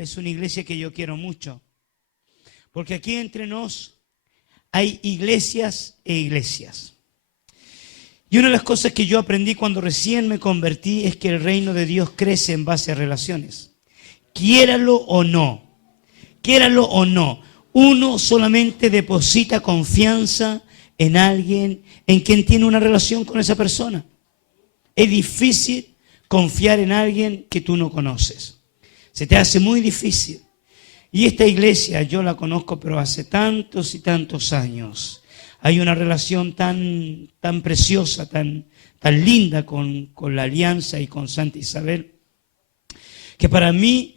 es una iglesia que yo quiero mucho. Porque aquí entre nos hay iglesias e iglesias. Y una de las cosas que yo aprendí cuando recién me convertí es que el reino de Dios crece en base a relaciones. Quiéralo o no. Quiéralo o no. Uno solamente deposita confianza en alguien, en quien tiene una relación con esa persona. Es difícil confiar en alguien que tú no conoces. Se te hace muy difícil. Y esta iglesia yo la conozco, pero hace tantos y tantos años. Hay una relación tan preciosa, tan linda con la alianza y con Santa Isabel, que para mí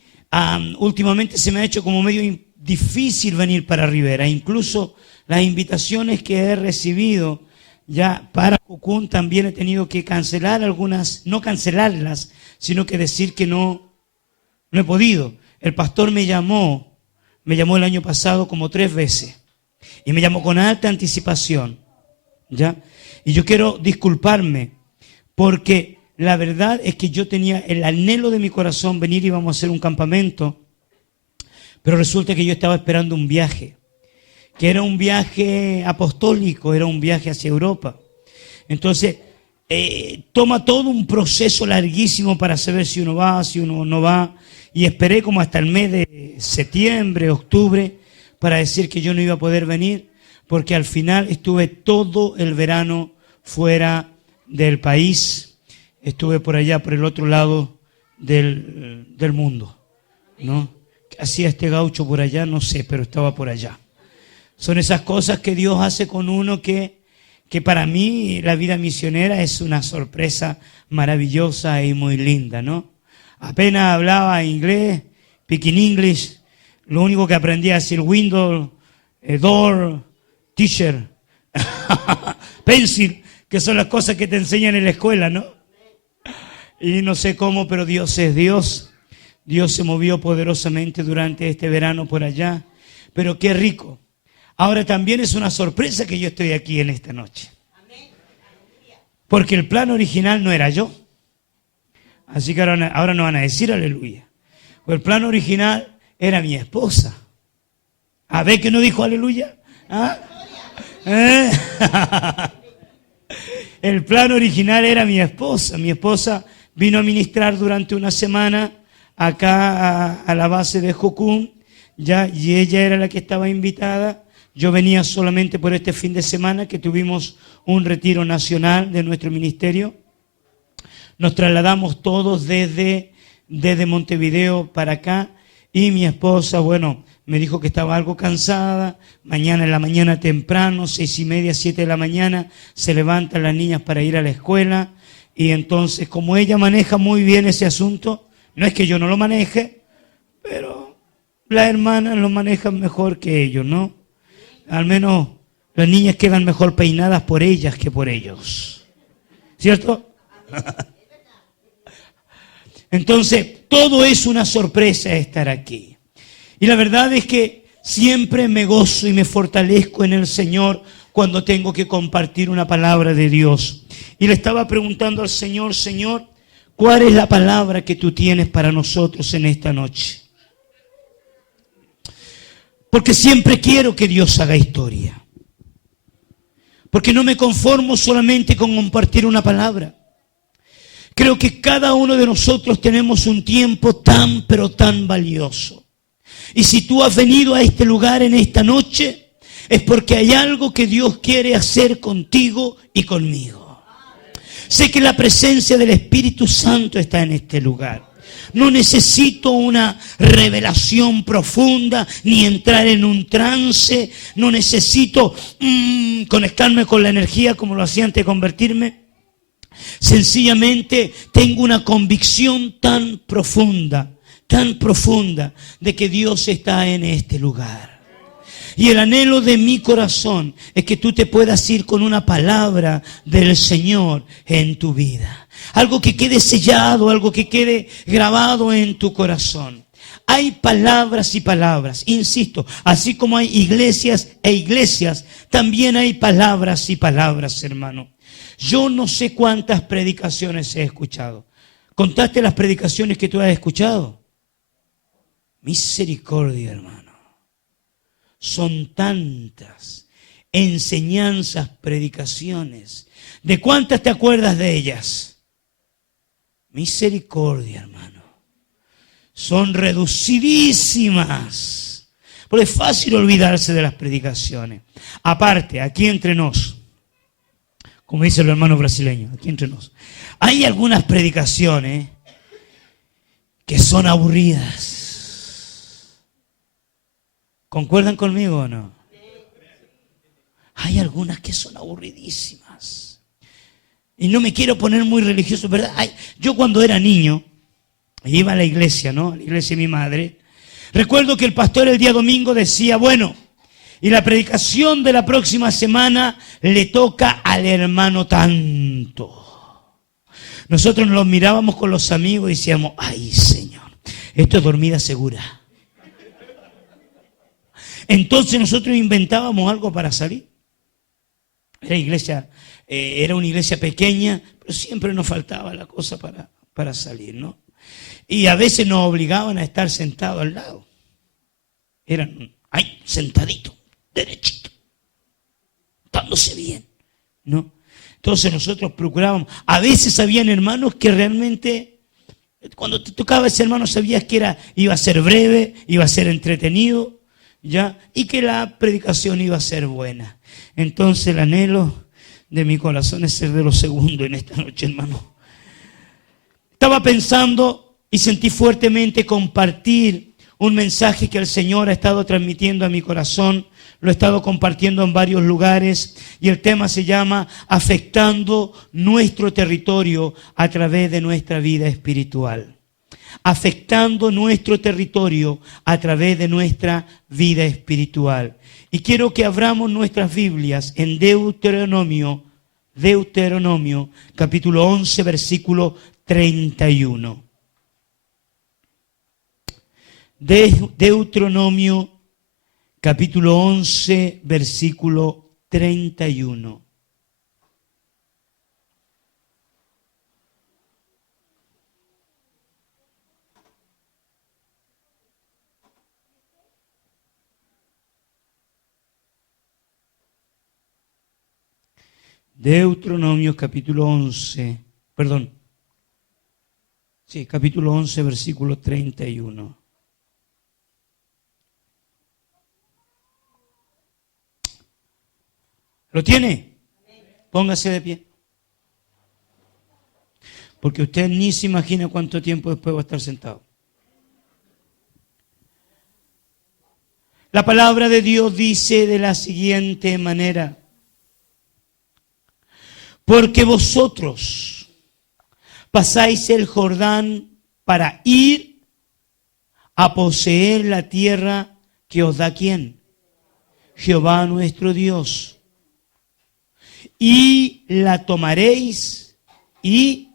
últimamente se me ha hecho como medio difícil venir para Rivera. Incluso las invitaciones que he recibido ya para Jucún también he tenido que cancelar algunas, no cancelarlas, sino que decir que no he podido. El pastor me llamó el año pasado como 3 veces y me llamó con alta anticipación, ¿ya? Y yo quiero disculparme porque la verdad es que yo tenía el anhelo de mi corazón venir y íbamos a hacer un campamento, pero resulta que yo estaba esperando un viaje, que era un viaje apostólico, era un viaje hacia Europa. Entonces, toma todo un proceso larguísimo para saber si uno va, si uno no va. Y esperé como hasta el mes de septiembre, octubre, para decir que yo no iba a poder venir, porque al final estuve todo el verano fuera del país. Estuve por allá, por el otro lado del mundo, ¿no? ¿Qué hacía este gaucho por allá? No sé, pero estaba por allá. Son esas cosas que Dios hace con uno que para mí la vida misionera es una sorpresa maravillosa y muy linda, ¿no? Apenas hablaba inglés, speaking English, lo único que aprendía a decir window, door, teacher, pencil, que son las cosas que te enseñan en la escuela, ¿no? Y no sé cómo, pero Dios es Dios. Dios se movió poderosamente durante este verano por allá, pero qué rico. Ahora también es una sorpresa que yo estoy aquí en esta noche. Porque el plan original no era yo. Así que ahora no van a decir aleluya. Pues el plan original era mi esposa. ¿A ver que no dijo aleluya? ¿Ah? El plan original era mi esposa. Mi esposa vino a ministrar durante una semana acá a la base de Jucún, ya, y ella era la que estaba invitada. Yo venía solamente por este fin de semana que tuvimos un retiro nacional de nuestro ministerio. Nos trasladamos todos desde Montevideo para acá y mi esposa, bueno, me dijo que estaba algo cansada. Mañana en la mañana temprano, 6:30, 7 de la mañana, se levantan las niñas para ir a la escuela. Y entonces, como ella maneja muy bien ese asunto, no es que yo no lo maneje, pero las hermanas lo manejan mejor que ellos, ¿no? Al menos las niñas quedan mejor peinadas por ellas que por ellos. ¿Cierto? Entonces, todo es una sorpresa estar aquí. Y la verdad es que siempre me gozo y me fortalezco en el Señor cuando tengo que compartir una palabra de Dios. Y le estaba preguntando al Señor, Señor, ¿cuál es la palabra que tú tienes para nosotros en esta noche? Porque siempre quiero que Dios haga historia. Porque no me conformo solamente con compartir una palabra. Creo que cada uno de nosotros tenemos un tiempo tan, pero tan valioso. Y si tú has venido a este lugar en esta noche, es porque hay algo que Dios quiere hacer contigo y conmigo. Sé que la presencia del Espíritu Santo está en este lugar. No necesito una revelación profunda ni entrar en un trance. No necesito conectarme con la energía como lo hacía antes de convertirme. Sencillamente tengo una convicción tan profunda de que Dios está en este lugar. Y el anhelo de mi corazón es que tú te puedas ir con una palabra del Señor en tu vida. Algo que quede sellado, algo que quede grabado en tu corazón. Hay palabras y palabras, insisto, así como hay iglesias e iglesias, también hay palabras y palabras, hermano. Yo no sé cuántas predicaciones he escuchado. ¿Contaste las predicaciones que tú has escuchado? Misericordia, hermano. Son tantas enseñanzas, predicaciones. ¿De cuántas te acuerdas de ellas? Misericordia, hermano. Son reducidísimas. Porque es fácil olvidarse de las predicaciones. Aparte, aquí entre nos, como dice el hermano brasileño, aquí entre nos, hay algunas predicaciones que son aburridas. ¿Concuerdan conmigo o no? Hay algunas que son aburridísimas. Y no me quiero poner muy religioso, ¿verdad? Yo cuando era niño, iba a la iglesia, ¿no? A la iglesia de mi madre. Recuerdo que el pastor el día domingo decía, bueno, y la predicación de la próxima semana le toca al hermano tanto. Nosotros nos mirábamos con los amigos y decíamos, ay Señor, esto es dormida segura. Entonces nosotros inventábamos algo para salir. Era una iglesia pequeña, pero siempre nos faltaba la cosa para salir, ¿no? Y a veces nos obligaban a estar sentados al lado. Eran ahí, sentaditos, derechito, dándose bien, ¿no? Entonces nosotros procurábamos. A veces habían hermanos que realmente, cuando te tocaba ese hermano, sabías que iba a ser breve, iba a ser entretenido, ¿ya? Y que la predicación iba a ser buena. Entonces el anhelo de mi corazón es ser de los segundos en esta noche, hermano. Estaba pensando y sentí fuertemente compartir un mensaje que el Señor ha estado transmitiendo a mi corazón. Lo he estado compartiendo en varios lugares y el tema se llama afectando nuestro territorio a través de nuestra vida espiritual. Afectando nuestro territorio a través de nuestra vida espiritual. Y quiero que abramos nuestras Biblias en Deuteronomio capítulo 11, versículo 31. Deuteronomio capítulo 11, versículo 31. Deuteronomio capítulo 11, capítulo 11, versículo 31. ¿Lo tiene? Póngase de pie. Porque usted ni se imagina cuánto tiempo después va a estar sentado. La palabra de Dios dice de la siguiente manera: porque vosotros pasáis el Jordán para ir a poseer la tierra que os da ¿quién? Jehová nuestro Dios. Y la tomaréis y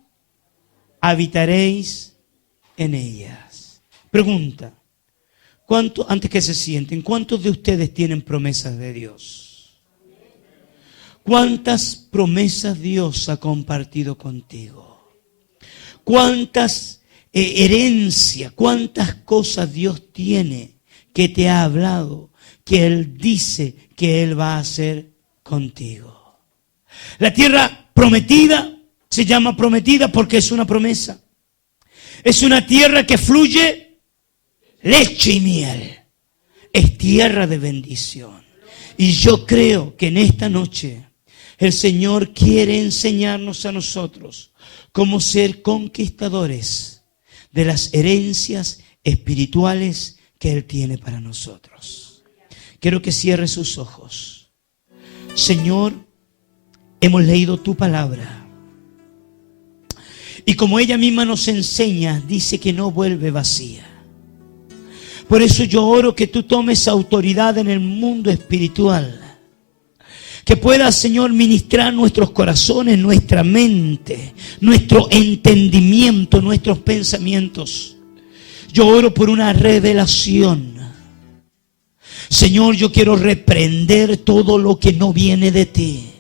habitaréis en ellas. Pregunta, antes que se sienten, ¿cuántos de ustedes tienen promesas de Dios? ¿Cuántas promesas Dios ha compartido contigo? ¿Cuántas herencias, cuántas cosas Dios tiene que te ha hablado, que Él dice que Él va a hacer contigo? La tierra prometida se llama prometida porque es una promesa. Es una tierra que fluye leche y miel. Es tierra de bendición. Y yo creo que en esta noche el Señor quiere enseñarnos a nosotros cómo ser conquistadores de las herencias espirituales que Él tiene para nosotros. Quiero que cierre sus ojos. Señor, hemos leído tu palabra. Y como ella misma nos enseña, dice que no vuelve vacía. Por eso yo oro que tú tomes autoridad en el mundo espiritual. Que puedas, Señor, ministrar nuestros corazones, nuestra mente, nuestro entendimiento, nuestros pensamientos. Yo oro por una revelación. Señor, yo quiero reprender todo lo que no viene de ti.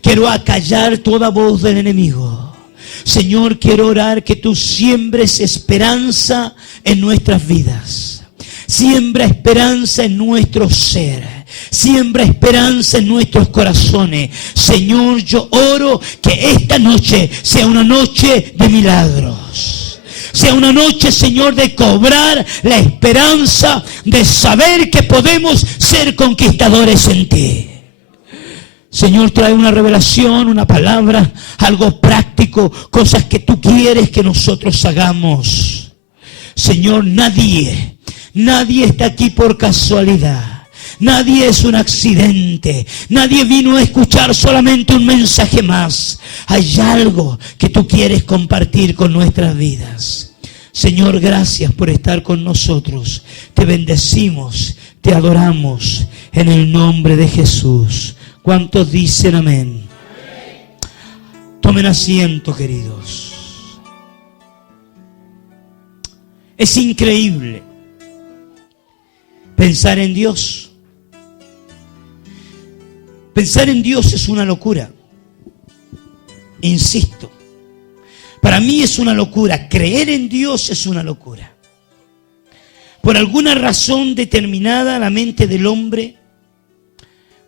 Quiero acallar toda voz del enemigo. Señor, quiero orar que tú siembres esperanza en nuestras vidas. Siembra esperanza en nuestro ser. Siembra esperanza en nuestros corazones. Señor, yo oro que esta noche sea una noche de milagros. Sea una noche, Señor, de cobrar la esperanza, de saber que podemos ser conquistadores en ti. Señor, trae una revelación, una palabra, algo práctico, cosas que tú quieres que nosotros hagamos. Señor, nadie está aquí por casualidad. Nadie es un accidente. Nadie vino a escuchar solamente un mensaje más. Hay algo que tú quieres compartir con nuestras vidas. Señor, gracias por estar con nosotros. Te bendecimos, te adoramos en el nombre de Jesús. ¿Cuántos dicen amén? Tomen asiento, queridos. Es increíble pensar en Dios. Pensar en Dios es una locura. Insisto, para mí es una locura. Creer en Dios es una locura. Por alguna razón determinada, la mente del hombre,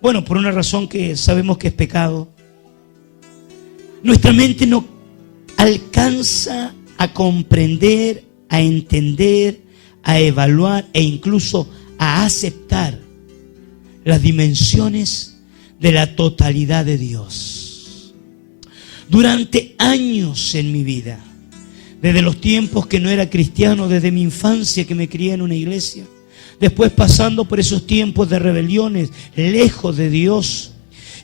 bueno, por una razón que sabemos que es pecado, nuestra mente no alcanza a comprender, a entender, a evaluar e incluso a aceptar las dimensiones de la totalidad de Dios. Durante años en mi vida, desde los tiempos que no era cristiano, desde mi infancia que me crié en una iglesia, después pasando por esos tiempos de rebeliones, lejos de Dios,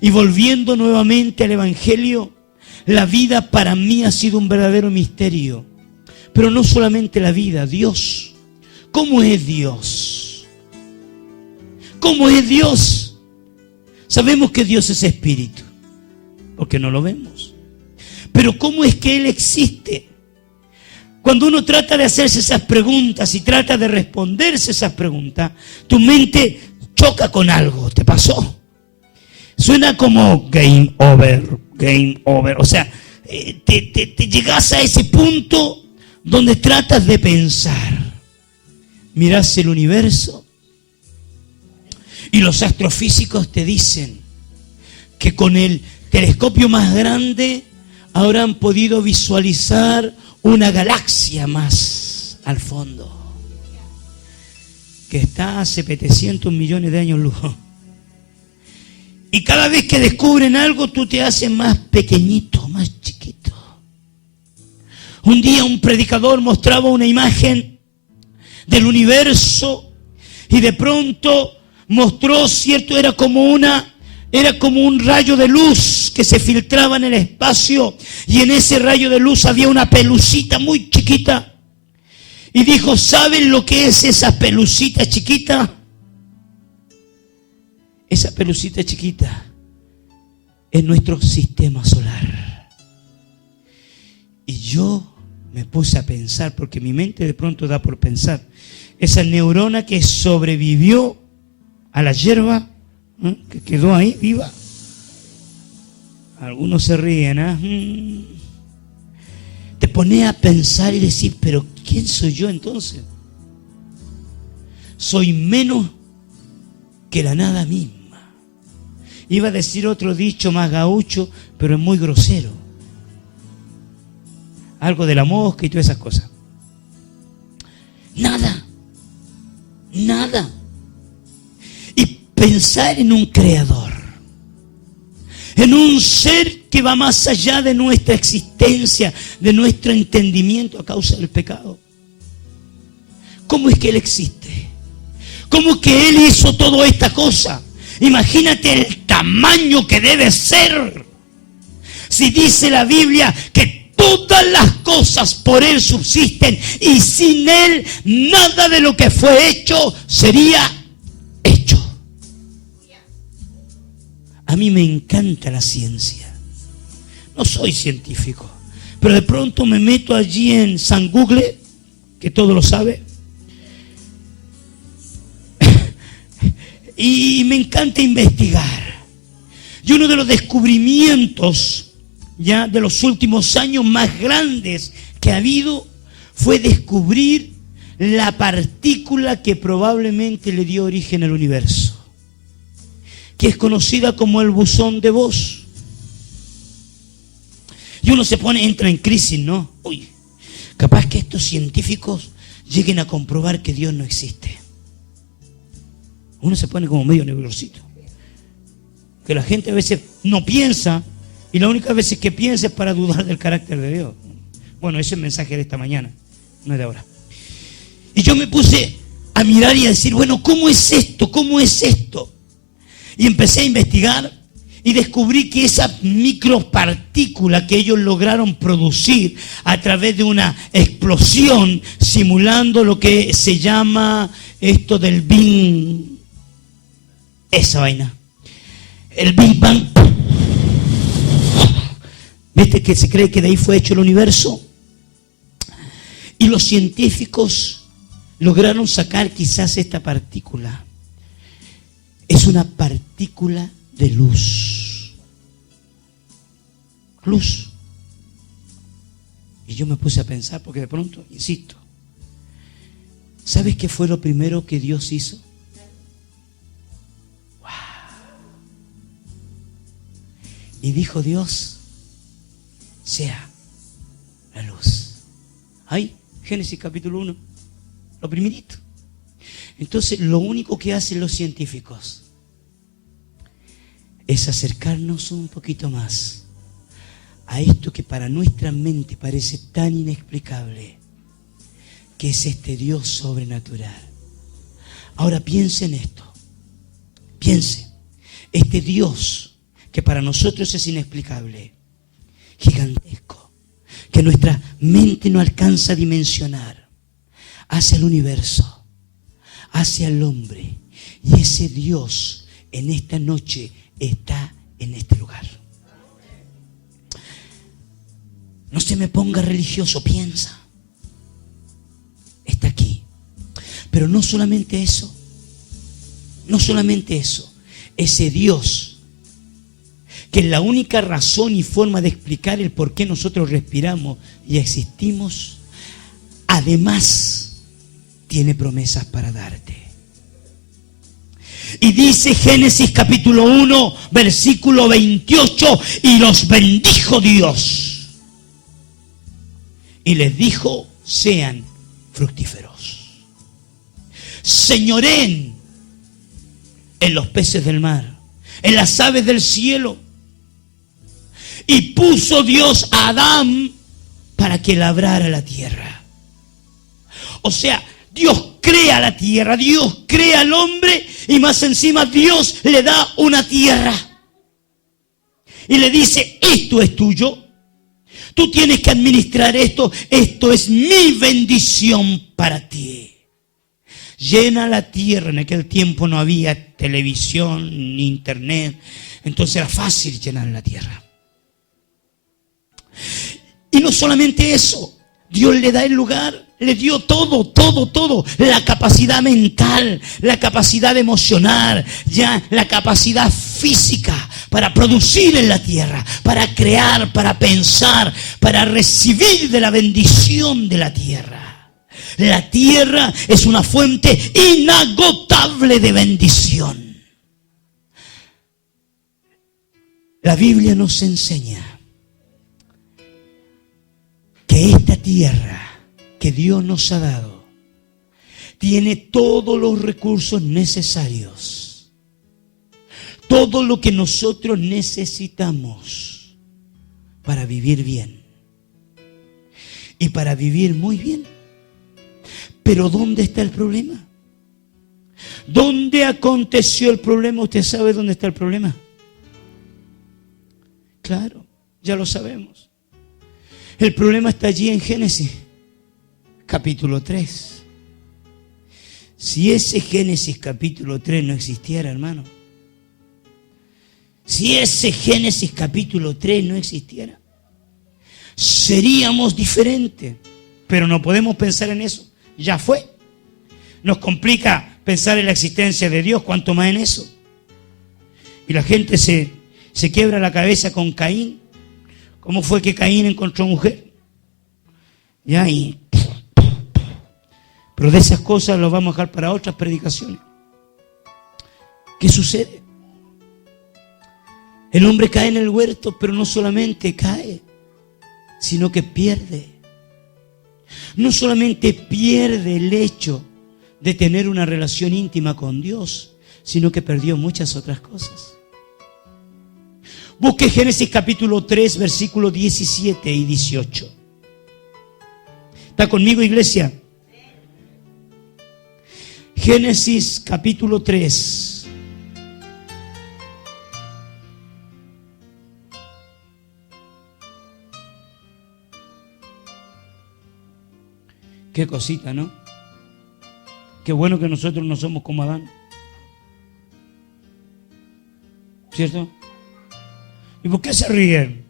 y volviendo nuevamente al Evangelio, la vida para mí ha sido un verdadero misterio. Pero no solamente la vida, Dios. ¿Cómo es Dios? ¿Cómo es Dios? Sabemos que Dios es espíritu, porque no lo vemos. Pero ¿cómo es que Él existe? Cuando uno trata de hacerse esas preguntas y trata de responderse esas preguntas, tu mente choca con algo. ¿Te pasó? Suena como game over, game over. O sea, te llegas a ese punto donde tratas de pensar. Mirás el universo y los astrofísicos te dicen que con el telescopio más grande ahora han podido visualizar una galaxia más al fondo, que está hace 700 millones de años luz. Y cada vez que descubren algo, tú te haces más pequeñito, más chiquito. Un día un predicador mostraba una imagen del universo y de pronto mostró, cierto, era como un rayo de luz que se filtraba en el espacio, y en ese rayo de luz había una pelucita muy chiquita. Y dijo, ¿saben lo que es esa pelucita chiquita? Esa pelucita chiquita es nuestro sistema solar. Y yo me puse a pensar, porque mi mente de pronto da por pensar, esa neurona que sobrevivió a la hierba, que quedó ahí viva. Algunos se ríen, Te pones a pensar y decir, pero ¿quién soy yo entonces? Soy menos que la nada misma. Iba a decir otro dicho más gaucho, pero es muy grosero. Algo de la mosca y todas esas cosas. Nada. Y pensar en un creador, en un ser que va más allá de nuestra existencia, de nuestro entendimiento a causa del pecado. ¿Cómo es que Él existe? ¿Cómo es que Él hizo toda esta cosa? Imagínate el tamaño que debe ser. Si dice la Biblia que todas las cosas por Él subsisten y sin Él nada de lo que fue hecho sería hecho. A mí me encanta la ciencia. No soy científico, pero de pronto me meto allí en San Google, que todo lo sabe, y me encanta investigar. Y uno de los descubrimientos ya de los últimos años más grandes que ha habido fue descubrir la partícula que probablemente le dio origen al universo, que es conocida como el bosón de Bose. Y uno entra en crisis, ¿no? Uy, capaz que estos científicos lleguen a comprobar que Dios no existe. Uno se pone como medio nerviosito. Que la gente a veces no piensa, y la única vez que piensa es para dudar del carácter de Dios. Bueno, ese es el mensaje de esta mañana, no es de ahora. Y yo me puse a mirar y a decir, bueno, ¿cómo es esto? ¿Cómo es esto? Y empecé a investigar y descubrí que esa micropartícula que ellos lograron producir a través de una explosión, simulando lo que se llama esto del Big, esa vaina, el Big Bang. ¿Viste que se cree que de ahí fue hecho el universo? Y los científicos lograron sacar quizás esta partícula. Es una partícula de luz. Luz. Y yo me puse a pensar, porque de pronto, insisto, ¿sabes qué fue lo primero que Dios hizo? ¡Wow! Y dijo Dios, sea la luz. Ahí, Génesis capítulo 1, lo primerito. Entonces, lo único que hacen los científicos es acercarnos un poquito más a esto que para nuestra mente parece tan inexplicable, que es este Dios sobrenatural. Ahora piense en esto. Piense, este Dios que para nosotros es inexplicable, gigantesco, que nuestra mente no alcanza a dimensionar, hace el universo, hace al hombre, y ese Dios en esta noche está en este lugar. No se me ponga religioso, piensa. Está aquí. Pero no solamente eso. No solamente eso. Ese Dios, que es la única razón y forma de explicar el por qué nosotros respiramos y existimos, además tiene promesas para darte. Y dice Génesis capítulo 1, versículo 28, y los bendijo Dios. Y les dijo, sean fructíferos. Señoreen en los peces del mar, en las aves del cielo. Y puso Dios a Adán para que labrara la tierra. O sea, Dios crea la tierra, Dios crea al hombre y más encima Dios le da una tierra. Y le dice, esto es tuyo. Tú tienes que administrar esto. Esto es mi bendición para ti. Llena la tierra. En aquel tiempo no había televisión ni internet. Entonces era fácil llenar la tierra. Y no solamente eso. Dios le da el lugar, le dio todo. La capacidad mental, la capacidad emocional, ya la capacidad física para producir en la tierra, para crear, para pensar, para recibir de la bendición de la tierra. La tierra es una fuente inagotable de bendición. La Biblia nos enseña que esta tierra que Dios nos ha dado tiene todos los recursos necesarios, todo lo que nosotros necesitamos para vivir bien y para vivir muy bien. Pero ¿dónde está el problema? ¿Dónde aconteció el problema? ¿Usted sabe dónde está el problema? Claro, ya lo sabemos. El problema está allí en Génesis, capítulo 3. Si ese Génesis capítulo 3 no existiera, hermano, si ese Génesis capítulo 3 no existiera, seríamos diferentes. Pero no podemos pensar en eso. Ya fue. Nos complica pensar en la existencia de Dios, cuanto más en eso. Y la gente se quiebra la cabeza con Caín. ¿Cómo fue que Caín encontró mujer? Ya, Pero de esas cosas las vamos a dejar para otras predicaciones. ¿Qué sucede? El hombre cae en el huerto, pero no solamente cae, sino que pierde. No solamente pierde el hecho de tener una relación íntima con Dios, sino que perdió muchas otras cosas. Busque Génesis capítulo 3, versículos 17 y 18. ¿Está conmigo, iglesia? Génesis capítulo 3. Qué cosita, ¿no? Qué bueno que nosotros no somos como Adán. ¿Cierto? ¿Y por qué se ríen?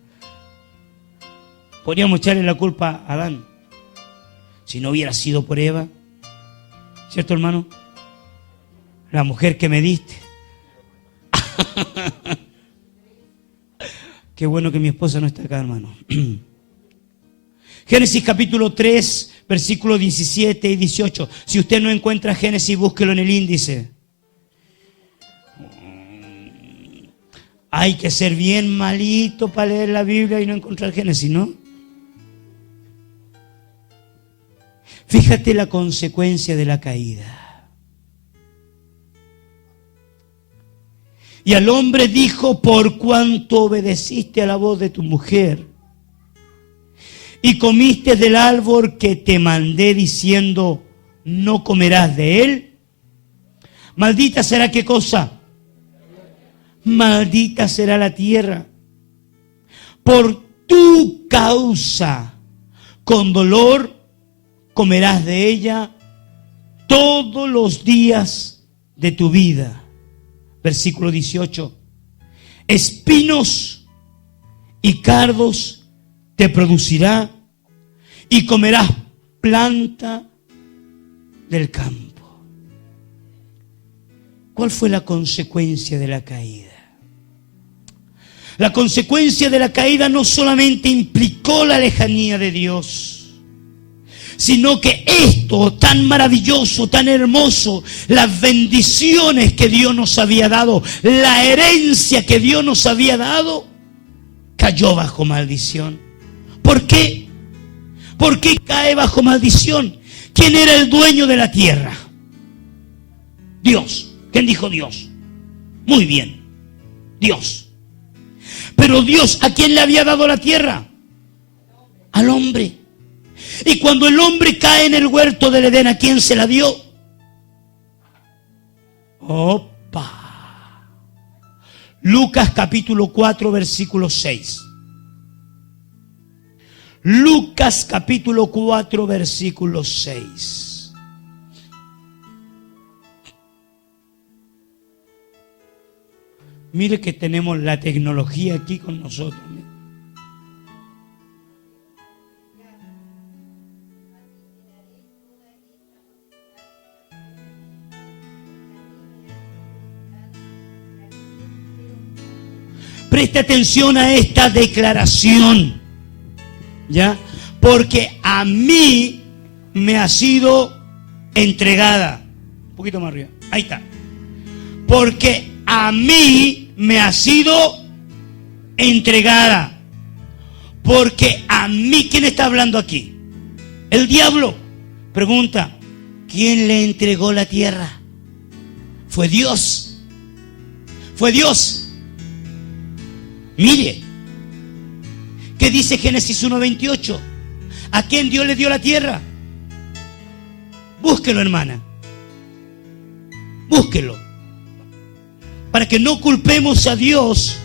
Podríamos echarle la culpa a Adán. Si no hubiera sido por Eva. ¿Cierto, hermano? La mujer que me diste. Qué bueno que mi esposa no está acá, hermano. Génesis capítulo 3, versículos 17 y 18. Si usted no encuentra Génesis, búsquelo en el índice. Hay que ser bien malito para leer la Biblia y no encontrar Génesis, ¿no? Fíjate la consecuencia de la caída. Y al hombre dijo: por cuanto obedeciste a la voz de tu mujer y comiste del árbol que te mandé diciendo, no comerás de él, maldita será, ¿qué cosa? Maldita será la tierra por tu causa, con dolor comerás de ella todos los días de tu vida. Versículo 18. Espinos y cardos te producirá y comerás planta del campo. ¿Cuál fue la consecuencia de la caída? La consecuencia de la caída no solamente implicó la lejanía de Dios, sino que esto tan maravilloso, tan hermoso, las bendiciones que Dios nos había dado, la herencia que Dios nos había dado, cayó bajo maldición. ¿Por qué? ¿Por qué cae bajo maldición? ¿Quién era el dueño de la tierra? Dios. ¿Quién dijo Dios? Muy bien, Dios. Pero Dios, ¿a quién le había dado la tierra? Al hombre. Y cuando el hombre cae en el huerto del Edén, ¿a quién se la dio? ¡Opa! Lucas capítulo 4, versículo 6. Lucas capítulo 4, versículo 6. Mire que tenemos la tecnología aquí con nosotros. Preste atención a esta declaración, ¿ya? Porque a mí me ha sido entregada. Un poquito más arriba. Ahí está. Porque a mí me ha sido entregada. Porque a mí, ¿quién está hablando aquí? El diablo. Pregunta, ¿quién le entregó la tierra? Fue Dios. Fue Dios. Mire, ¿qué dice Génesis 1:28? ¿A quién Dios le dio la tierra? Búsquelo, hermana. Búsquelo. Para que no culpemos a Dios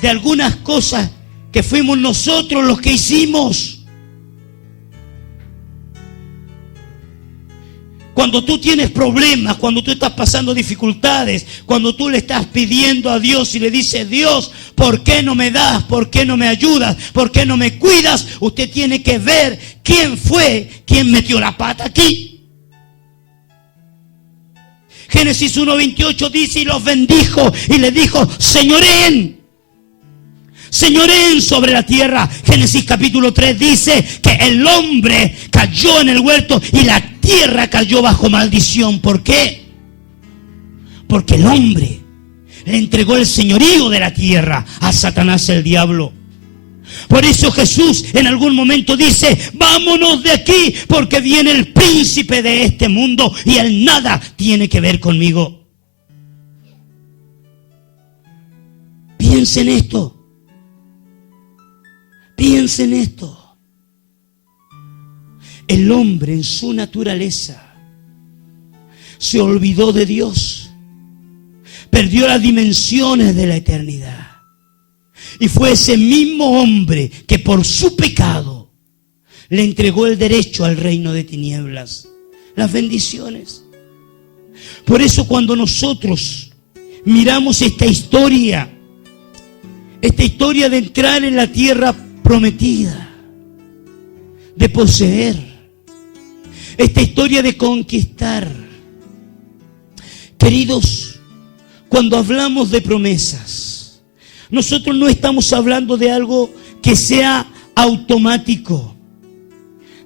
de algunas cosas que fuimos nosotros los que hicimos. Cuando tú tienes problemas, cuando tú estás pasando dificultades, cuando tú le estás pidiendo a Dios y le dices, Dios, ¿por qué no me das? ¿Por qué no me ayudas? ¿Por qué no me cuidas? Usted tiene que ver quién fue quien metió la pata aquí. Génesis 1:28 dice, y los bendijo y le dijo, señoreen sobre la tierra. Génesis capítulo 3 dice que el hombre cayó en el huerto y la tierra tierra cayó bajo maldición. ¿Por qué? Porque el hombre le entregó el señorío de la tierra a Satanás, el diablo. Por eso Jesús en algún momento dice: vámonos de aquí, porque viene el príncipe de este mundo y él nada tiene que ver conmigo. Piensa en esto. Piensa en esto. El hombre en su naturaleza se olvidó de Dios. Perdió las dimensiones de la eternidad. Y fue ese mismo hombre que por su pecado le entregó el derecho al reino de tinieblas, las bendiciones. Por eso cuando nosotros miramos esta historia de entrar en la tierra prometida, de poseer, esta historia de conquistar, queridos, cuando hablamos de promesas, nosotros no estamos hablando de algo que sea automático.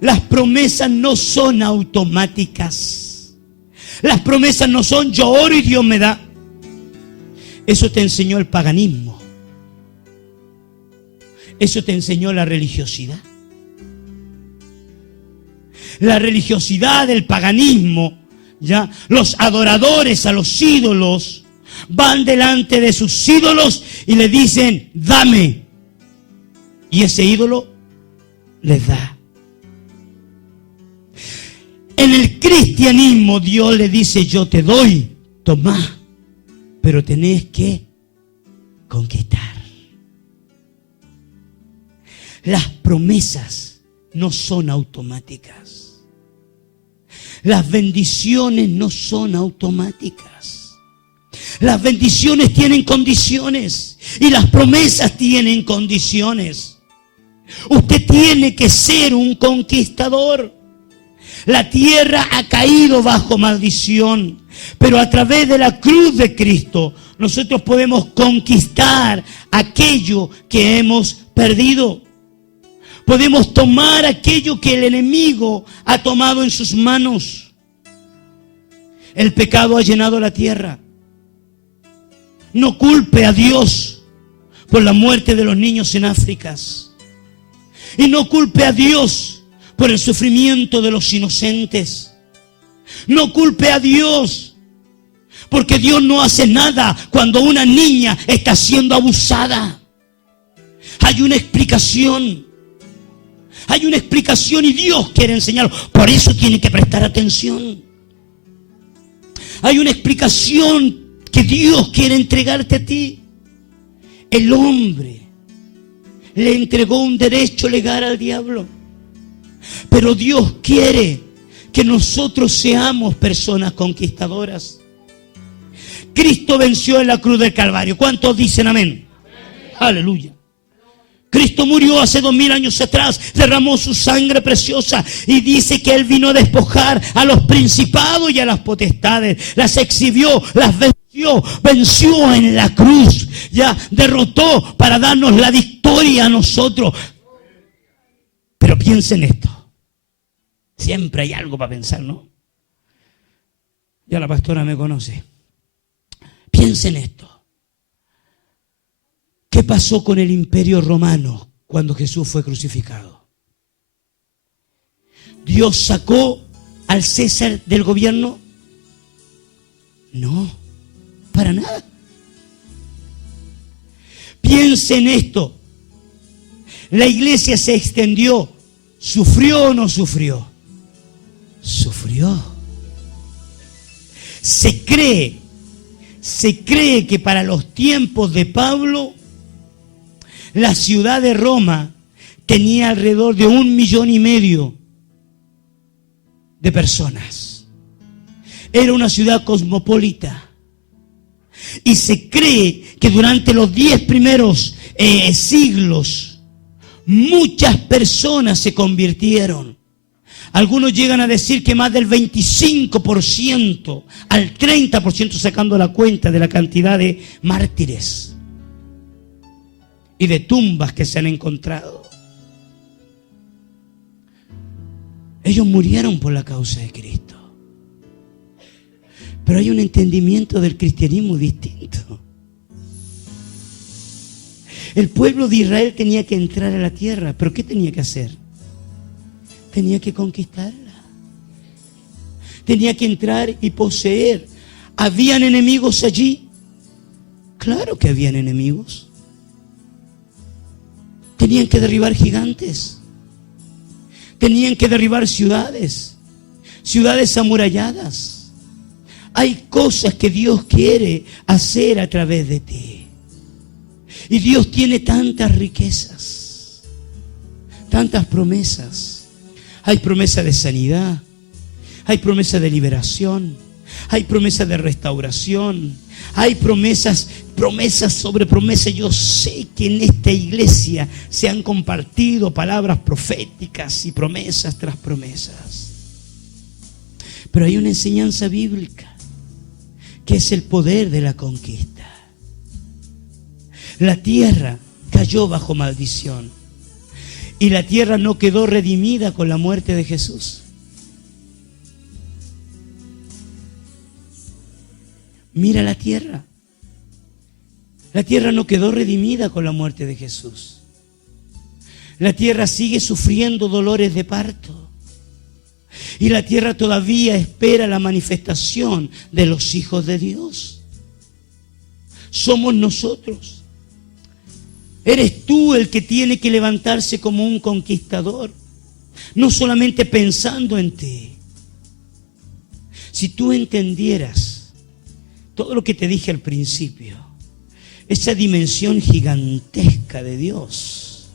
Las promesas no son automáticas. Las promesas no son yo oro y Dios me da. Eso te enseñó el paganismo. Eso te enseñó la religiosidad. La religiosidad del paganismo, ya, los adoradores a los ídolos van delante de sus ídolos y le dicen: dame. Y ese ídolo les da. En el cristianismo Dios le dice: yo te doy, tomá, pero tenés que conquistar. Las promesas no son automáticas. Las bendiciones no son automáticas. Las bendiciones tienen condiciones y las promesas tienen condiciones. Usted tiene que ser un conquistador. La tierra ha caído bajo maldición, pero a través de la cruz de Cristo nosotros podemos conquistar aquello que hemos perdido. Podemos tomar aquello que el enemigo ha tomado en sus manos. El pecado ha llenado la tierra. No culpe a Dios por la muerte de los niños en África. Y no culpe a Dios por el sufrimiento de los inocentes. No culpe a Dios, porque Dios no hace nada cuando una niña está siendo abusada. Hay una explicación. Hay una explicación y Dios quiere enseñarlo. Por eso tiene que prestar atención. Hay una explicación que Dios quiere entregarte a ti. El hombre le entregó un derecho legal al diablo. Pero Dios quiere que nosotros seamos personas conquistadoras. Cristo venció en la cruz del Calvario. ¿Cuántos dicen amén? Aleluya. Cristo murió hace 2000 años atrás, derramó su sangre preciosa y dice que Él vino a despojar a los principados y a las potestades. Las exhibió, las venció en la cruz, ya derrotó para darnos la victoria a nosotros. Pero piensen esto. Siempre hay algo para pensar, ¿no? Ya la pastora me conoce. Piensen esto. ¿Qué pasó con el imperio romano cuando Jesús fue crucificado? ¿Dios sacó al César del gobierno? No, para nada. Piense en esto. La iglesia se extendió. ¿Sufrió o no sufrió? Sufrió. Se cree que para los tiempos de Pablo, la ciudad de Roma tenía alrededor de 1,5 millones de personas. Era una ciudad cosmopolita. Y se cree que durante los 10 primeros siglos, muchas personas se convirtieron. Algunos llegan a decir que más del 25% al 30%, sacando la cuenta de la cantidad de mártires y de tumbas que se han encontrado. Ellos murieron por la causa de Cristo. Pero hay un entendimiento del cristianismo distinto. El pueblo de Israel tenía que entrar a la tierra, pero ¿qué tenía que hacer? Tenía que conquistarla. Tenía que entrar y poseer. ¿Habían enemigos allí? Claro que habían enemigos. Tenían que derribar gigantes. Tenían que derribar ciudades. Ciudades amuralladas. Hay cosas que Dios quiere hacer a través de ti. Y Dios tiene tantas riquezas, tantas promesas. Hay promesa de sanidad, hay promesa de liberación, hay promesa de restauración, hay promesas sobre promesas. Yo sé que en esta iglesia se han compartido palabras proféticas y promesas tras promesas. Pero hay una enseñanza bíblica que es el poder de la conquista. La tierra cayó bajo maldición y la tierra no quedó redimida con la muerte de Jesús. Mira la tierra. La tierra no quedó redimida con la muerte de Jesús. La tierra sigue sufriendo dolores de parto. Y la tierra todavía espera la manifestación de los hijos de Dios. Somos nosotros. Eres tú el que tiene que levantarse como un conquistador, no solamente pensando en ti. Si tú entendieras todo lo que te dije al principio, esa dimensión gigantesca de Dios,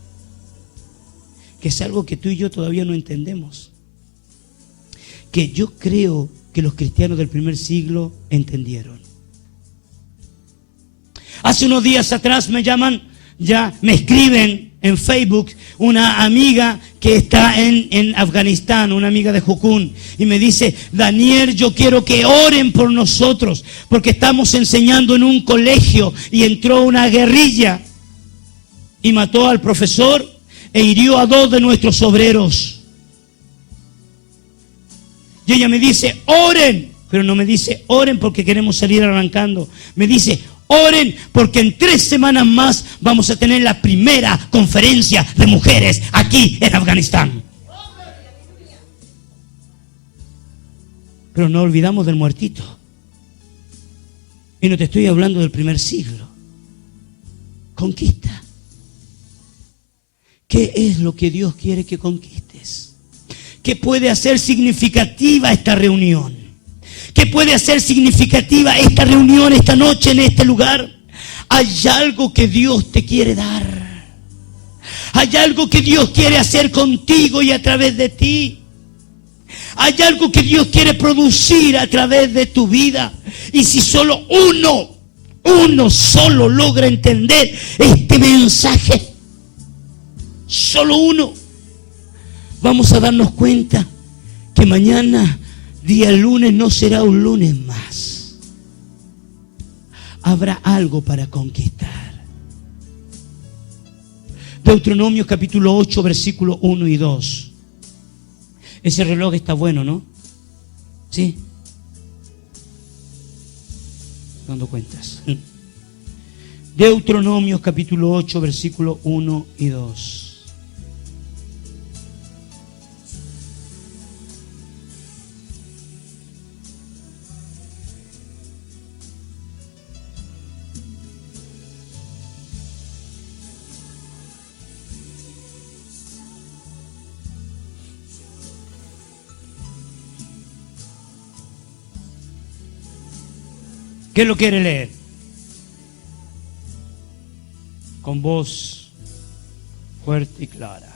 que es algo que tú y yo todavía no entendemos, que yo creo que los cristianos del primer siglo entendieron. Hace unos días atrás me escriben en Facebook una amiga que está en Afganistán, una amiga de Jukun, y me dice: Daniel, yo quiero que oren por nosotros, porque estamos enseñando en un colegio y entró una guerrilla y mató al profesor e hirió a 2 de nuestros obreros. Y ella me dice: oren, pero no me dice oren porque queremos salir arrancando, me dice: oren porque en 3 semanas más vamos a tener la primera conferencia de mujeres aquí en Afganistán. Pero no olvidamos del muertito. Y no te estoy hablando del primer siglo. Conquista. ¿Qué es lo que Dios quiere que conquistes? ¿Qué puede hacer significativa esta reunión? ¿Qué puede hacer significativa esta reunión esta noche en este lugar? Hay algo que Dios te quiere dar. Hay algo que Dios quiere hacer contigo y a través de ti. Hay algo que Dios quiere producir a través de tu vida. Y si solo uno solo logra entender este mensaje, solo uno, vamos a darnos cuenta que mañana, día lunes, no será un lunes más. Habrá algo para conquistar. Deuteronomio capítulo 8, versículos 1 y 2. Ese reloj está bueno, ¿no? ¿Sí? Dando cuentas. Deuteronomio capítulo 8, versículos 1 y 2. ¿Quién lo quiere leer? Con voz fuerte y clara.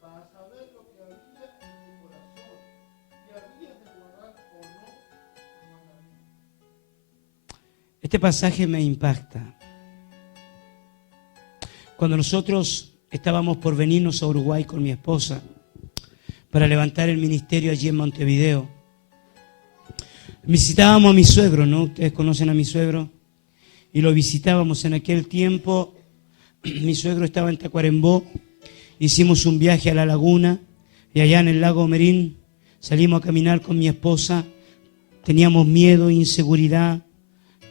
Para saber lo que había Este pasaje me impacta. Cuando nosotros estábamos por venirnos a Uruguay con mi esposa para levantar el ministerio allí en Montevideo, visitábamos a mi suegro, ¿no? Ustedes conocen a mi suegro. Y lo visitábamos en aquel tiempo. Mi suegro estaba en Tacuarembó. Hicimos un viaje a la laguna. Y allá en el lago Merín salimos a caminar con mi esposa. Teníamos miedo, inseguridad.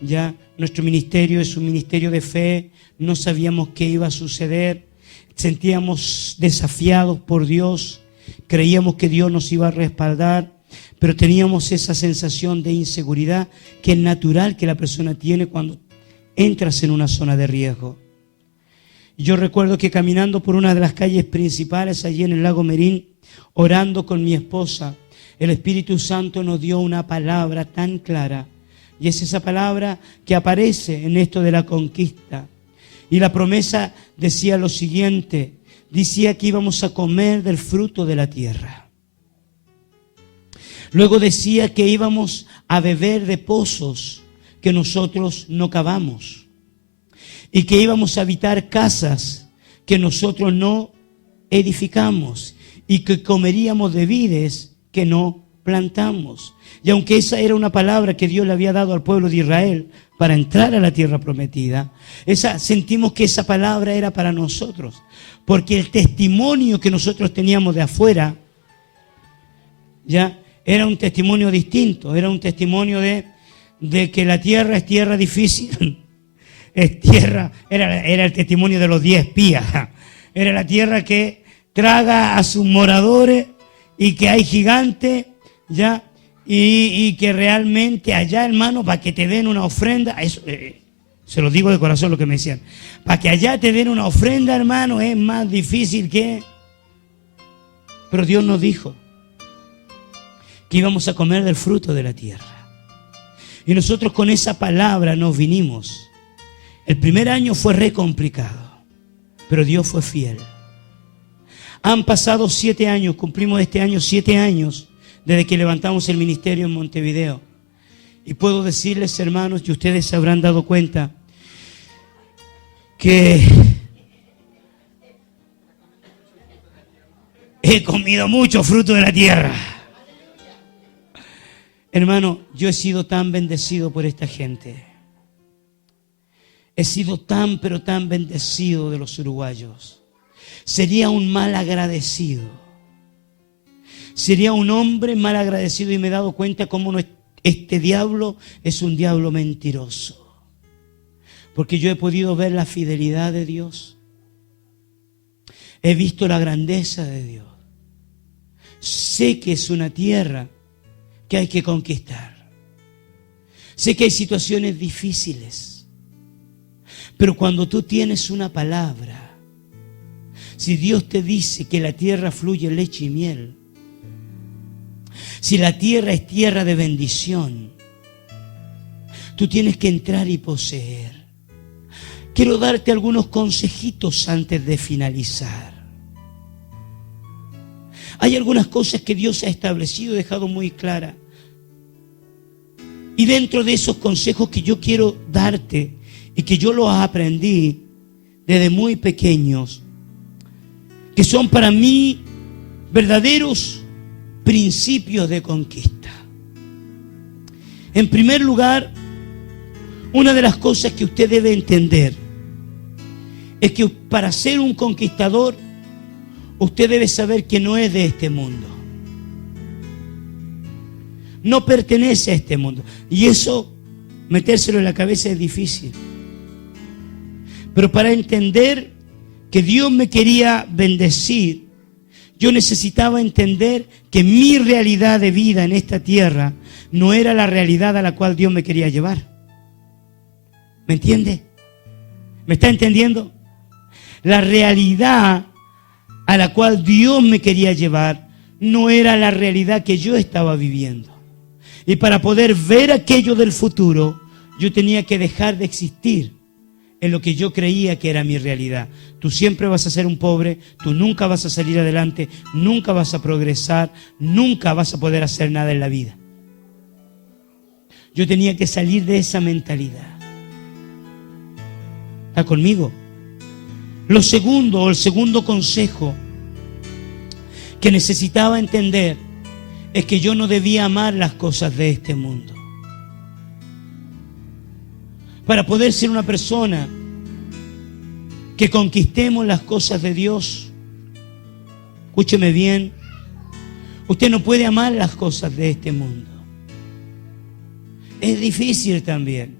Ya nuestro ministerio es un ministerio de fe. No sabíamos qué iba a suceder. Sentíamos desafiados por Dios. Creíamos que Dios nos iba a respaldar. Pero teníamos esa sensación de inseguridad que es natural que la persona tiene cuando entras en una zona de riesgo. Yo recuerdo que caminando por una de las calles principales allí en el lago Merín, orando con mi esposa, el Espíritu Santo nos dio una palabra tan clara. Y es esa palabra que aparece en esto de la conquista. Y la promesa decía lo siguiente, decía que íbamos a comer del fruto de la tierra. Luego decía que íbamos a beber de pozos que nosotros no cavamos. Y que íbamos a habitar casas que nosotros no edificamos. Y que comeríamos de vides que no plantamos. Y aunque esa era una palabra que Dios le había dado al pueblo de Israel para entrar a la tierra prometida, sentimos que esa palabra era para nosotros. Porque el testimonio que nosotros teníamos de afuera, ya, era un testimonio distinto. Era un testimonio de que la tierra es tierra difícil. Es tierra, era el testimonio de los 10 espías. Era la tierra que traga a sus moradores y que hay gigantes, ya, y que realmente allá, hermano, para que te den una ofrenda, eso, se lo digo de corazón lo que me decían, para que allá te den una ofrenda, hermano, es más difícil que... Pero Dios nos dijo que íbamos a comer del fruto de la tierra. Y nosotros con esa palabra nos vinimos. El primer año fue re complicado, pero Dios fue fiel. Han pasado 7 años, cumplimos este año 7 años desde que levantamos el ministerio en Montevideo. Y puedo decirles, hermanos, y ustedes se habrán dado cuenta, que he comido mucho fruto de la tierra. Hermano, yo he sido tan bendecido por esta gente. He sido tan, pero tan bendecido de los uruguayos. Sería un mal agradecido. Sería un hombre mal agradecido y me he dado cuenta cómo este diablo es un diablo mentiroso. Porque yo he podido ver la fidelidad de Dios. He visto la grandeza de Dios. Sé que es una tierra que hay que conquistar. Sé que hay situaciones difíciles. Pero cuando tú tienes una palabra, si Dios te dice que la tierra fluye leche y miel, si la tierra es tierra de bendición, tú tienes que entrar y poseer. Quiero darte algunos consejitos antes de finalizar. Hay algunas cosas que Dios ha establecido, dejado muy clara. Y dentro de esos consejos que yo quiero darte y que yo los aprendí desde muy pequeños, que son para mí verdaderos principios de conquista. En primer lugar, una de las cosas que usted debe entender es que para ser un conquistador, usted debe saber que no es de este mundo. No pertenece a este mundo. Y eso, metérselo en la cabeza es difícil. Pero para entender que Dios me quería bendecir, yo necesitaba entender que mi realidad de vida en esta tierra no era la realidad a la cual Dios me quería llevar. ¿Me entiende? ¿Me está entendiendo? La realidad a la cual Dios me quería llevar no era la realidad que yo estaba viviendo. Y para poder ver aquello del futuro, yo tenía que dejar de existir en lo que yo creía que era mi realidad. Tú siempre vas a ser un pobre, tú nunca vas a salir adelante, nunca vas a progresar, nunca vas a poder hacer nada en la vida. Yo tenía que salir de esa mentalidad. ¿Está conmigo? Lo segundo, o el segundo consejo que necesitaba entender, es que yo no debía amar las cosas de este mundo. Para poder ser una persona que conquistemos las cosas de Dios, escúcheme bien, usted no puede amar las cosas de este mundo. Es difícil también,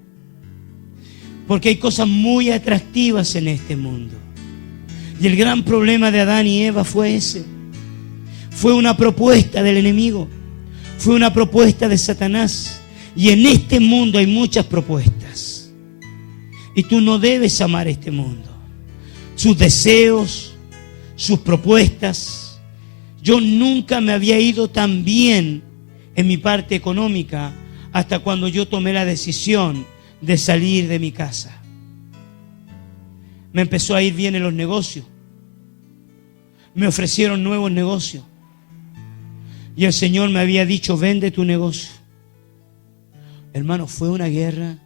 porque hay cosas muy atractivas en este mundo. Y el gran problema de Adán y Eva fue ese. Fue una propuesta del enemigo. Fue una propuesta de Satanás. Y en este mundo hay muchas propuestas. Y tú no debes amar este mundo. Sus deseos, sus propuestas. Yo nunca me había ido tan bien en mi parte económica hasta cuando yo tomé la decisión de salir de mi casa. Me empezó a ir bien en los negocios. Me ofrecieron nuevos negocios. Y el Señor me había dicho, vende tu negocio. Hermano, fue una guerra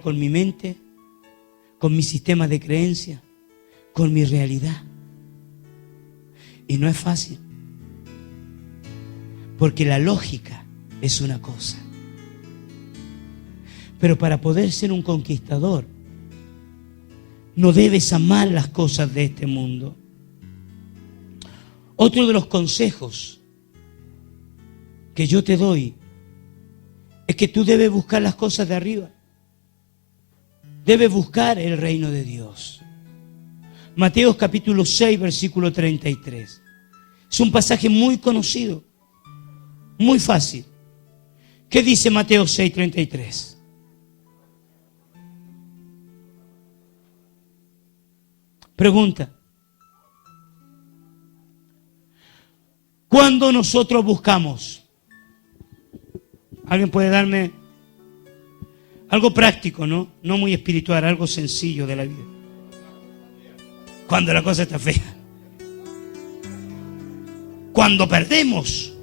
con mi mente, con mi sistema de creencia, con mi realidad. Y no es fácil, porque la lógica es una cosa. Pero para poder ser un conquistador, no debes amar las cosas de este mundo. Otro de los consejos que yo te doy es que tú debes buscar las cosas de arriba. Debes buscar el reino de Dios. Mateo capítulo 6, versículo 33. Es un pasaje muy conocido, muy fácil. ¿Qué dice Mateo 6, 33? Pregunta. ¿Cuándo nosotros buscamos? ¿Alguien puede darme algo práctico, no? No muy espiritual, algo sencillo de la vida. Cuando la cosa está fea. Cuando perdemos.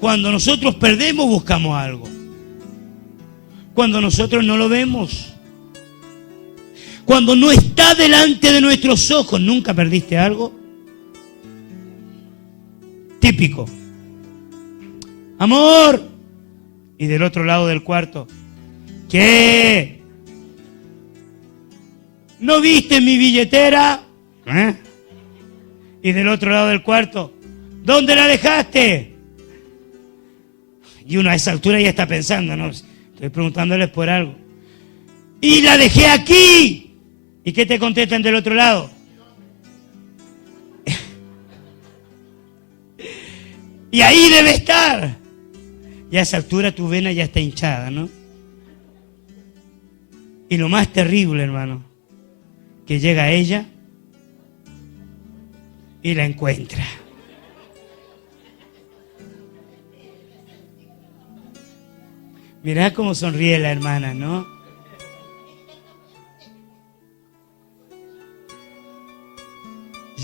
Cuando nosotros perdemos, buscamos algo. Cuando nosotros no lo vemos. Cuando no está delante de nuestros ojos, ¿nunca perdiste algo? Típico. Amor. Y del otro lado del cuarto, ¿qué? ¿No viste mi billetera? Y del otro lado del cuarto, ¿dónde la dejaste? Y uno a esa altura ya está pensando, ¿no? Estoy preguntándoles por algo. Y la dejé aquí. ¿Y qué te contestan del otro lado? Y ahí debe estar. Y a esa altura tu vena ya está hinchada, ¿no? Y lo más terrible, hermano, que llega ella y la encuentra. Mirá cómo sonríe la hermana, ¿no?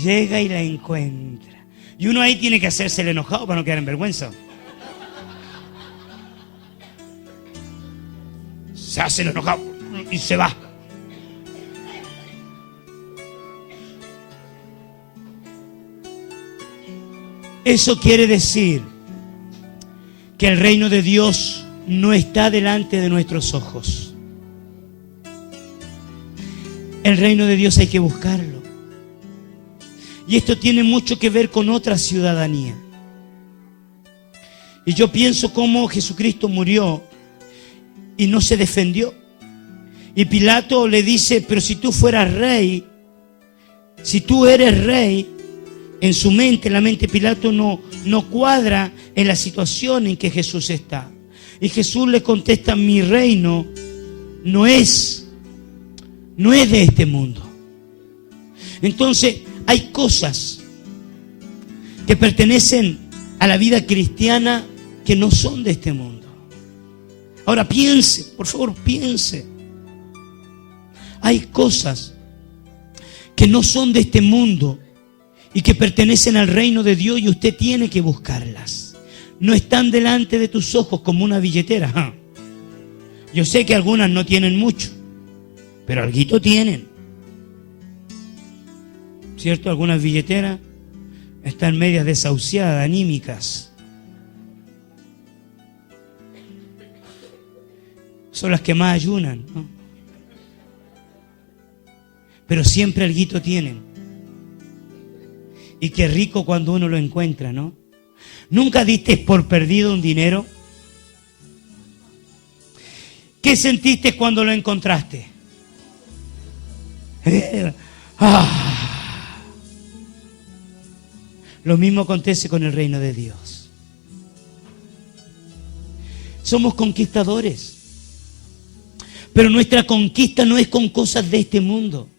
Llega y la encuentra. Y uno ahí tiene que hacerse el enojado para no quedar en vergüenza. Se hace el enojado y se va. Eso quiere decir que el reino de Dios no está delante de nuestros ojos. El reino de Dios hay que buscarlo. Y esto tiene mucho que ver con otra ciudadanía. Y yo pienso cómo Jesucristo murió y no se defendió. Y Pilato le dice, pero si tú fueras rey, si tú eres rey, en su mente, en la mente de Pilato no cuadra en la situación en que Jesús está. Y Jesús le contesta, mi reino no es de este mundo. Entonces, hay cosas que pertenecen a la vida cristiana que no son de este mundo. Ahora piense, por favor, piense. Hay cosas que no son de este mundo y que pertenecen al reino de Dios y usted tiene que buscarlas. No están delante de tus ojos como una billetera, Yo sé que algunas no tienen mucho, pero alguito tienen. ¿Cierto? Algunas billeteras están medias desahuciadas, anímicas. Son las que más ayunan, ¿no? Pero siempre alguito tienen. Y qué rico cuando uno lo encuentra, ¿no? ¿Nunca diste por perdido un dinero? ¿Qué sentiste cuando lo encontraste? Lo mismo acontece con el reino de Dios. Somos conquistadores. Pero nuestra conquista no es con cosas de este mundo.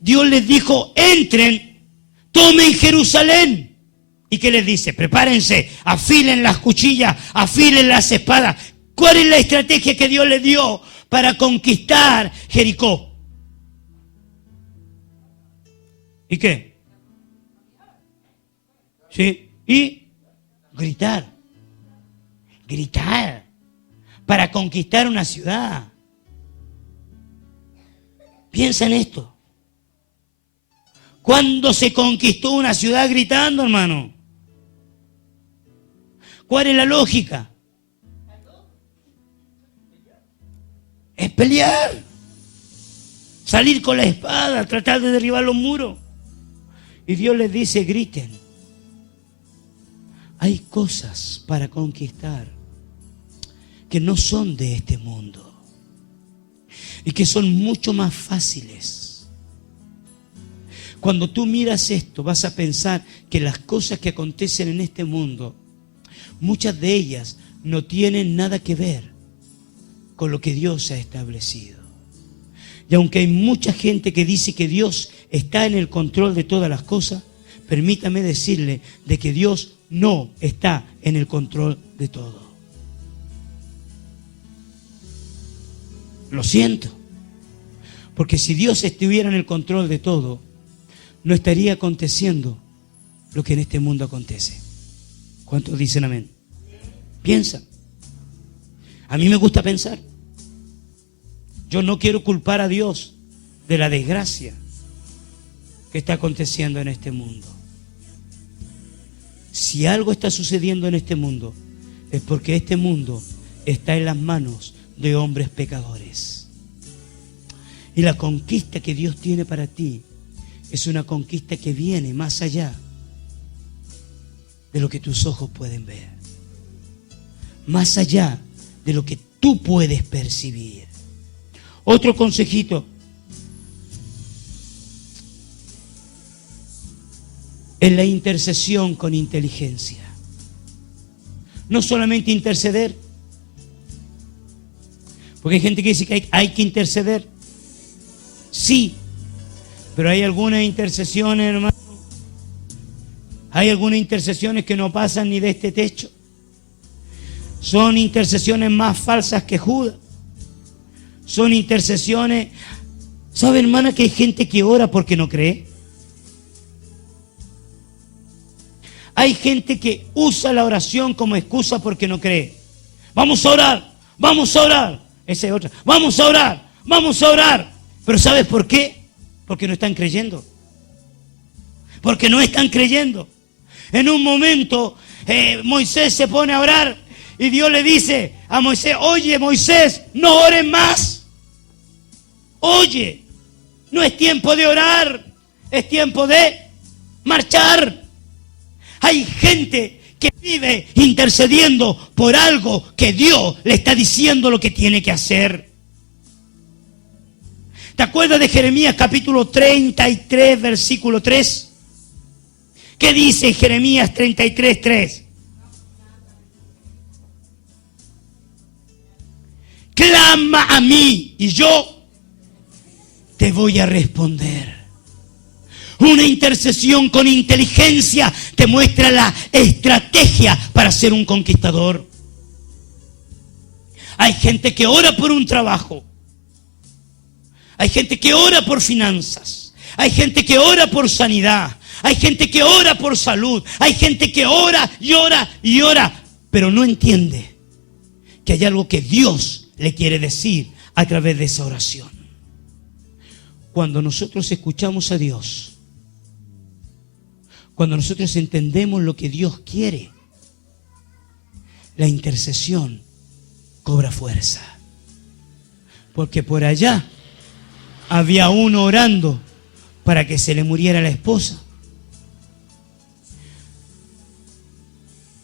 Dios les dijo, entren, tomen Jerusalén. ¿Y qué les dice? Prepárense, afilen las cuchillas, afilen las espadas. ¿Cuál es la estrategia que Dios les dio para conquistar Jericó? ¿Y qué? ¿Sí? Y gritar. Gritar. Para conquistar una ciudad. Piensa en esto. ¿Cuándo se conquistó una ciudad gritando, hermano? ¿Cuál es la lógica? Es pelear. Salir con la espada, tratar de derribar los muros. Y Dios les dice, griten. Hay cosas para conquistar que no son de este mundo y que son mucho más fáciles. Cuando tú miras esto, vas a pensar que las cosas que acontecen en este mundo, muchas de ellas no tienen nada que ver con lo que Dios ha establecido. Y aunque hay mucha gente que dice que Dios está en el control de todas las cosas, permítame decirle de que Dios no está en el control de todo. Lo siento, porque si Dios estuviera en el control de todo, no estaría aconteciendo lo que en este mundo acontece. ¿Cuántos dicen amén? Piensa. A mí me gusta pensar. Yo no quiero culpar a Dios de la desgracia que está aconteciendo en este mundo. Si algo está sucediendo en este mundo, es porque este mundo está en las manos de hombres pecadores. Y la conquista que Dios tiene para ti es una conquista que viene más allá de lo que tus ojos pueden ver. Más allá de lo que tú puedes percibir. Otro consejito. Es la intercesión con inteligencia. No solamente interceder. Porque hay gente que dice que hay que interceder. Sí. Pero hay algunas intercesiones, hermano. Hay algunas intercesiones que no pasan ni de este techo. Son intercesiones más falsas que Judas. Son intercesiones. ¿Sabe, hermana, que hay gente que ora porque no cree? Hay gente que usa la oración como excusa porque no cree. Vamos a orar, vamos a orar. Esa es otra. Vamos a orar, vamos a orar. Pero ¿sabes por qué? Porque no están creyendo. Porque no están creyendo. En un momento Moisés se pone a orar y Dios le dice a Moisés, oye Moisés, no ores más. Oye, no es tiempo de orar, es tiempo de marchar. Hay gente que vive intercediendo por algo que Dios le está diciendo lo que tiene que hacer. ¿Te acuerdas de Jeremías capítulo 33, versículo 3? ¿Qué dice Jeremías 33, 3? Clama a mí y yo te voy a responder. Una intercesión con inteligencia te muestra la estrategia para ser un conquistador. Hay gente que ora por un trabajo. Hay gente que ora por finanzas. Hay gente que ora por sanidad. Hay gente que ora por salud. Hay gente que ora y ora y ora, pero no entiende que hay algo que Dios le quiere decir a través de esa oración. Cuando nosotros escuchamos a Dios, cuando nosotros entendemos lo que Dios quiere, la intercesión cobra fuerza. Porque por allá había uno orando para que se le muriera la esposa.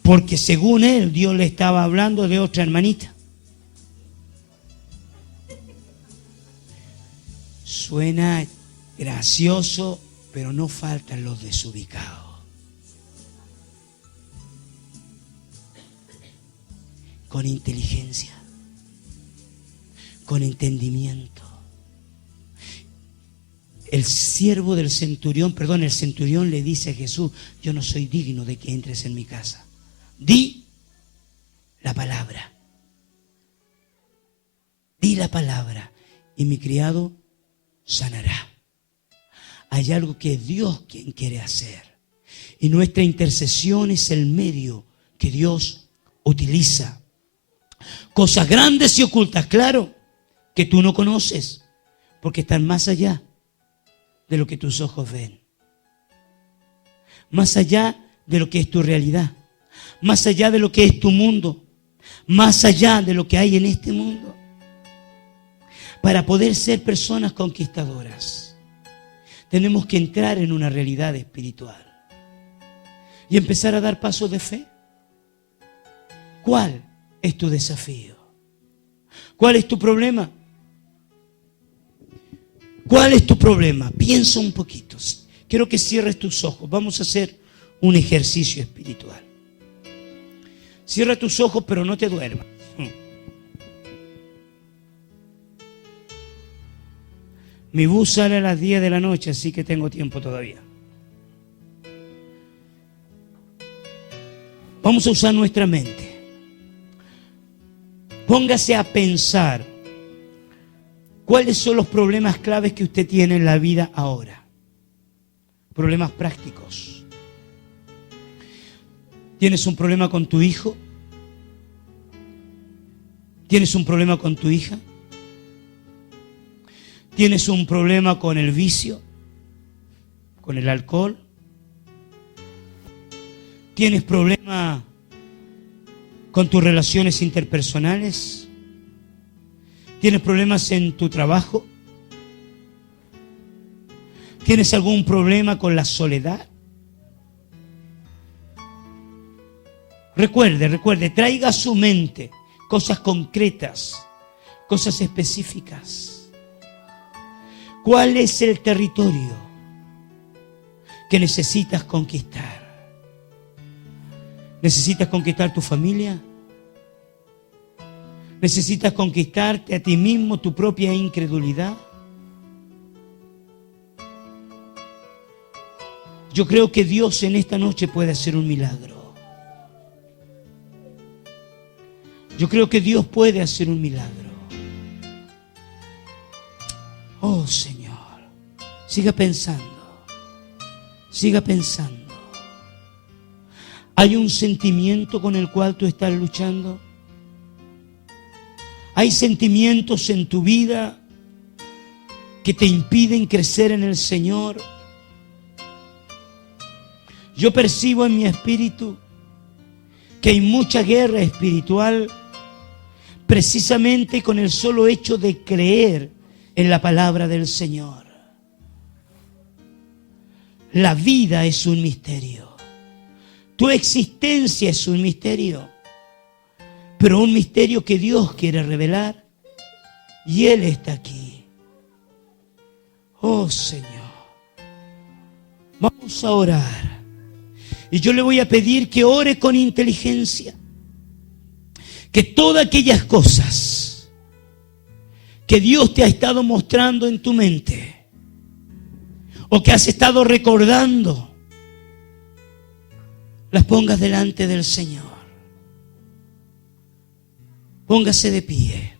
Porque según él, Dios le estaba hablando de otra hermanita. Suena gracioso, pero no faltan los desubicados. Con inteligencia, con entendimiento. El siervo del centurión, el centurión le dice a Jesús: yo no soy digno de que entres en mi casa. Di la palabra. Di la palabra y mi criado sanará. Hay algo que Dios quien quiere hacer. Y nuestra intercesión es el medio que Dios utiliza. Cosas grandes y ocultas, claro, que tú no conoces, porque están más allá de lo que tus ojos ven. Más allá de lo que es tu realidad. Más allá de lo que es tu mundo. Más allá de lo que hay en este mundo. Para poder ser personas conquistadoras, tenemos que entrar en una realidad espiritual y empezar a dar pasos de fe. ¿Cuál es tu desafío? ¿Cuál es tu problema? ¿Cuál es tu problema? Piensa un poquito. Quiero que cierres tus ojos. Vamos a hacer un ejercicio espiritual. Cierra tus ojos, pero no te duermas. Mi bus sale a las 10 de la noche, así que tengo tiempo todavía. Vamos a usar nuestra mente. Póngase a pensar cuáles son los problemas claves que usted tiene en la vida ahora. Problemas prácticos. ¿Tienes un problema con tu hijo? ¿Tienes un problema con tu hija? ¿Tienes un problema con el vicio? ¿Con el alcohol? ¿Tienes problema con tus relaciones interpersonales? ¿Tienes problemas en tu trabajo? ¿Tienes algún problema con la soledad? Recuerde, traiga a su mente cosas concretas, cosas específicas. ¿Cuál es el territorio que necesitas conquistar? ¿Necesitas conquistar tu familia? ¿Necesitas conquistarte a ti mismo, tu propia incredulidad? Yo creo que Dios en esta noche puede hacer un milagro. Yo creo que Dios puede hacer un milagro. Oh Señor, siga pensando. Siga pensando. ¿Hay un sentimiento con el cual tú estás luchando? ¿Hay sentimientos en tu vida que te impiden crecer en el Señor? Yo percibo en mi espíritu que hay mucha guerra espiritual precisamente con el solo hecho de creer en la palabra del Señor. La vida es un misterio. Tu existencia es un misterio. Pero un misterio que Dios quiere revelar. Y Él está aquí. Oh Señor. Vamos a orar. Y yo le voy a pedir que ore con inteligencia. Que todas aquellas cosas que Dios te ha estado mostrando en tu mente, o que has estado recordando, las pongas delante del Señor. Póngase de pie.